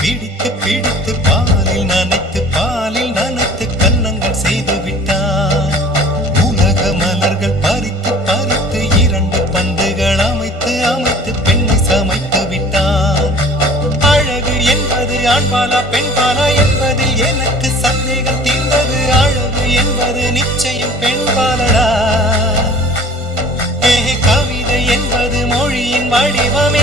பிடித்து பிடித்து பாலில் நனைத்து கன்னங்கள் செய்து விட்டார். உலக மலர்கள் பறித்து பறித்து 2 பந்துகள் அமைத்து அமைத்து பெண்ணை சமைத்து விட்டார். அழகு என்பது ஆண்பாலா பெண்பாலா என்பதில் எனக்கு சந்தேகம் தீர்ந்தது. அழகு என்பது நிச்சயம் பெண்பாலடா. கவிதை என்பது மொழியின் வடிவம்.